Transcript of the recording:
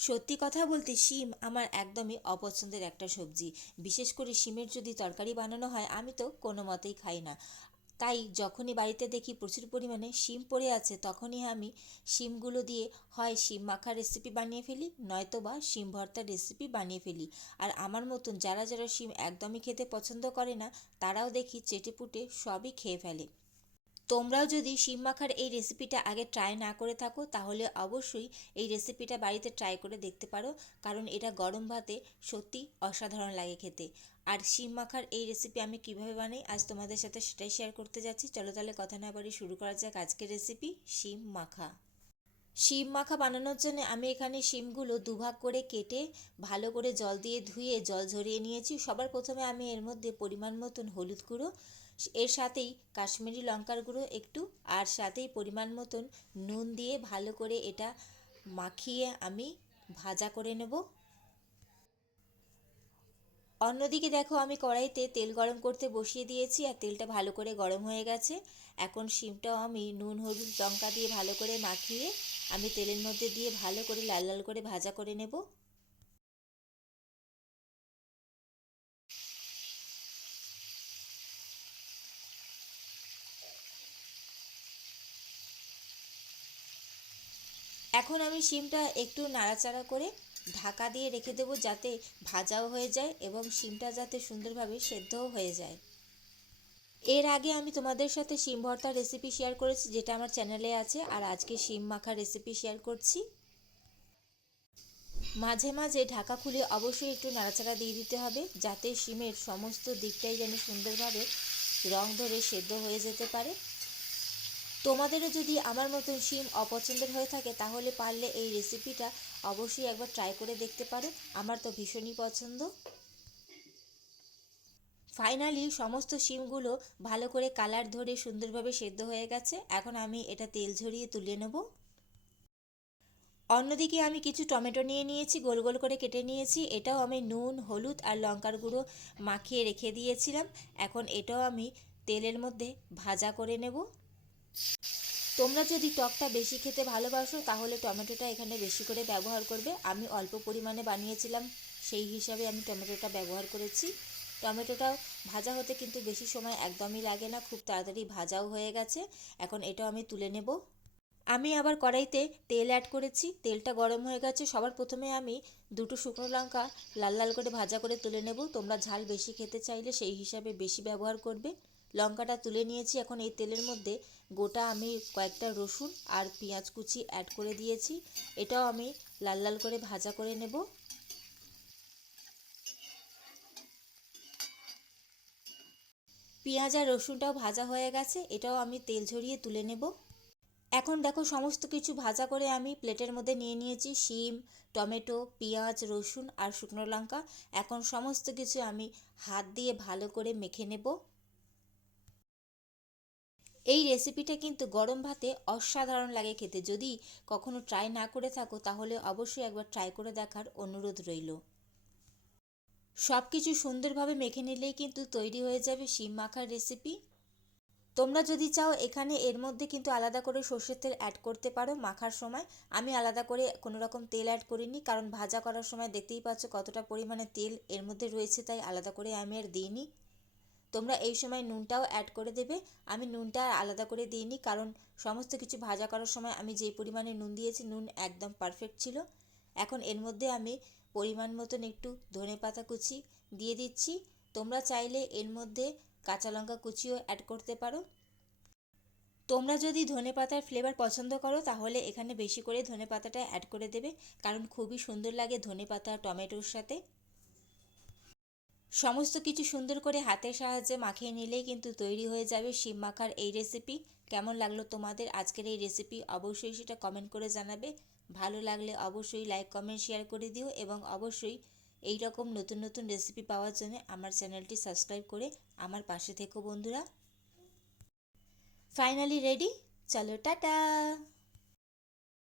সত্যি কথা বলতে শিম আমার একদমই অপছন্দের একটা সবজি। বিশেষ করে শিমের যদি তরকারি বানানো হয়, আমি তো কোনো মতেই খাই না। তাই যখনই বাড়িতে দেখি প্রচুর পরিমাণে শিম পড়ে আছে, তখনই আমি শিমগুলো দিয়ে হয় শিম মাখার রেসিপি বানিয়ে ফেলি নয়তো বা শিম ভর্তার রেসিপি বানিয়ে ফেলি। আর আমার মতন যারা যারা শিম একদমই খেতে পছন্দ করে না, তারাও দেখি চেটেপুটে সবই খেয়ে ফেলে। তোমরাও যদি শিম মাখার এই রেসিপিটা আগে ট্রাই না করে থাকো, তাহলে অবশ্যই এই রেসিপিটা বাড়িতে ট্রাই করে দেখতে পারো। কারণ এটা গরম ভাতে সত্যি অসাধারণ লাগে খেতে। আর শিম মাখার এই রেসিপি আমি কীভাবে বানাই, আজ তোমাদের সাথে সেটাই শেয়ার করতে যাচ্ছি। চলো তাহলে কথা না বাড়ি শুরু করা যাক আজকের রেসিপি শিম মাখা। শিম মাখা বানানোর জন্য আমি এখানে শিমগুলো দুভাগ করে কেটে ভালো করে জল দিয়ে ধুয়ে জল ঝরিয়ে নিয়েছি। সবার প্রথমে আমি এর মধ্যে পরিমাণ মতন হলুদ গুঁড়ো, এর সাথেই কাশ্মীরি লঙ্কার গুঁড়ো একটু, আর সাথেই পরিমাণ মতন নুন দিয়ে ভালো করে এটা মাখিয়ে আমি ভাজা করে নেব। অন্যদিকে দেখো আমি কড়াইতে তেল গরম করতে বসিয়ে দিয়েছি, আর তেলটা ভালো করে গরম হয়ে গেছে। এখন শিমটাও আমি নুন, হলুদ, লঙ্কা দিয়ে ভালো করে মাখিয়ে আমি তেলের মধ্যে দিয়ে ভালো করে লাল লাল করে ভাজা করে নেব। এখন আমি শিমটা একটু নাড়াচাড়া করে ঢাকা দিয়ে রেখে দেবো যাতে ভাজাও হয়ে যায় এবং শিমটা যাতে সুন্দরভাবে সেদ্ধও হয়ে যায়। এর আগে আমি তোমাদের সাথে শিম ভর্তার রেসিপি শেয়ার করেছি, যেটা আমার চ্যানেলে আছে, আর আজকে শিম মাখার রেসিপি শেয়ার করছি। মাঝে মাঝে ঢাকা খুলে অবশ্যই একটু নাড়াচাড়া দিয়ে দিতে হবে, যাতে শিমের সমস্ত দিকটাই যেন সুন্দরভাবে রং ধরে সেদ্ধ হয়ে যেতে পারে। তোমাদেরও যদি আমার মতন শিম অপছন্দের হয়ে থাকে, তাহলে পারলে এই রেসিপিটা অবশ্যই একবার ট্রাই করে দেখতে পারো। আমার তো ভীষণই পছন্দ। ফাইনালি সমস্ত শিমগুলো ভালো করে কালার ধরে সুন্দরভাবে সেদ্ধ হয়ে গেছে। এখন আমি এটা তেল ঝরিয়ে তুলে নেব। অন্যদিকে আমি কিছু টমেটো নিয়ে নিয়েছি, গোল গোল করে কেটে নিয়েছি। এটাও আমি নুন, হলুদ আর লঙ্কার গুঁড়ো মাখিয়ে রেখে দিয়েছিলাম। এখন এটাও আমি তেলের মধ্যে ভাজা করে নেব। তোমরা যদি টকটা বেশি খেতে ভালোবাসো, তাহলে টমেটোটা এখানে বেশি করে ব্যবহার করবে। আমি অল্প পরিমাণে বানিয়েছিলাম, সেই হিসাবে আমি টমেটোটা ব্যবহার করেছি। টমেটোটাও ভাজা হতে কিন্তু বেশি সময় একদমই লাগে না, খুব তাড়াতাড়ি ভাজাও হয়ে গেছে। এখন এটাও আমি তুলে নেব। আমি আবার কড়াইতে তেল অ্যাড করেছি, তেলটা গরম হয়ে গেছে। সবার প্রথমে আমি দুটো শুকনো লঙ্কা লাল লাল করে ভাজা করে তুলে নেব। তোমরা ঝাল বেশি খেতে চাইলে সেই হিসাবে বেশি ব্যবহার করবে। লঙ্কাটা তুলে নিয়েছি। এখন এই তেলের মধ্যে গোটা আমি কয়েকটা রসুন আর পেঁয়াজ কুচি অ্যাড করে দিয়েছি। এটাও আমি লাল লাল করে ভাজা করে নেব। পেঁয়াজ আর রসুনটাও ভাজা হয়ে গেছে, এটাও আমি তেল ঝরিয়ে তুলে নেব। এখন দেখো সমস্ত কিছু ভাজা করে আমি প্লেটের মধ্যে নিয়ে নিয়েছি, শিম, টমেটো, পেঁয়াজ, রসুন আর শুকনো লঙ্কা। এখন সমস্ত কিছু আমি হাত দিয়ে ভালো করে মেখে নেব। এই রেসিপিটা কিন্তু গরম ভাতে অসাধারণ লাগে খেতে। যদি কখনো ট্রাই না করে থাকো, তাহলে অবশ্যই একবার ট্রাই করে দেখার অনুরোধ রইল। সব কিছু সুন্দরভাবে মেখে নিলেই কিন্তু তৈরি হয়ে যাবে শিম মাখার রেসিপি তোমরা যদি চাও এখানে এর মধ্যে কিন্তু আলাদা করে সর্ষের তেল অ্যাড করতে পারো মাখার সময়। আমি আলাদা করে কোনো রকম তেল অ্যাড করিনি, কারণ ভাজা করার সময় দেখতেই পাচ্ছ কতটা পরিমাণে তেল এর মধ্যে রয়েছে, তাই আলাদা করে আমি আর দিইনি। তোমরা এই সময় নুনটাও অ্যাড করে দেবে। আমি নুনটা আলাদা করে দিইনি, কারণ সমস্ত কিছু ভাজা করার সময় আমি যে পরিমাণে নুন দিয়েছি, নুন একদম পারফেক্ট ছিল। এখন এর মধ্যে আমি পরিমাণ মতন একটু ধনে পাতা কুচি দিয়ে দিচ্ছি। তোমরা চাইলে এর মধ্যে কাঁচা লঙ্কা কুচিও অ্যাড করতে পারো। তোমরা যদি ধনে পাতার ফ্লেভার পছন্দ করো, তাহলে এখানে বেশি করে ধনে পাতাটা অ্যাড করে দেবে, কারণ খুবই সুন্দর লাগে ধনে পাতা, টমেটোর সাথে। সমস্ত কিছু সুন্দর করে হাতের সাহায্যে মাখিয়ে নিলেই কিন্তু তৈরি হয়ে যাবে শিম মাখার এই রেসিপি কেমন লাগল তোমাদের আজকের এই রেসিপি অবশ্যই সেটা কমেন্ট করে জানাবে। ভালো লাগলে অবশ্যই লাইক কমেন্ট শেয়ার করে দিও এবং অবশ্যই এই রকম নতুন নতুন রেসিপি পাওয়ার জন্য আমার চ্যানেলটি সাবস্ক্রাইব করে আমার পাশে থেকো বন্ধুরা। ফাইনালি রেডি চলো, টাটা!